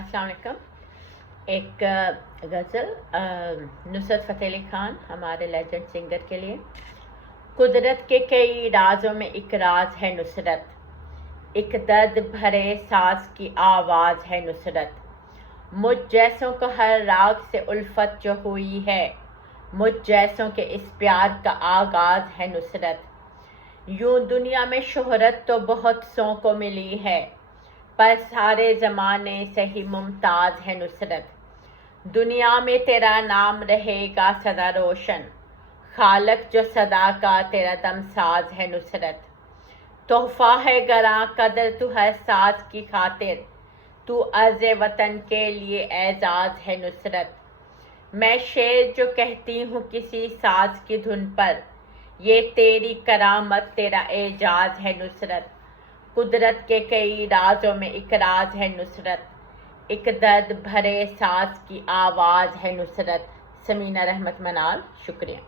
अस्सलाम वालेकुम। एक गज़ल नुसरत फ़तेह अली खान हमारे लेजेंड सिंगर के लिए। कुदरत के कई राजों में एक राज है नुसरत, एक दर्द भरे साज की आवाज़ है नुसरत। मुझ जैसों को हर राग से उल्फत जो हुई है, मुझ जैसों के इस प्यार का आगाज़ है नुसरत। यूं दुनिया में शोहरत तो बहुत सौ को मिली है, पर सारे ज़माने से ही मुमताज़ है नुसरत। दुनिया में तेरा नाम रहेगा सदा रोशन, खालक जो सदा का तेरा दमसाज है नुसरत। तोहफा है गरा कदर तू हर साज की खातिर, तू अर्ज़ वतन के लिए एजाज है नुसरत। मैं शेर जो कहती हूँ किसी साज की धुन पर, ये तेरी करामत तेरा एजाज है नुसरत। कुदरत के कई राजों में एक राज है नुसरत, एक दर्द भरे साज की आवाज़ है नुसरत। समीना रहमत मनाल, शुक्रिया।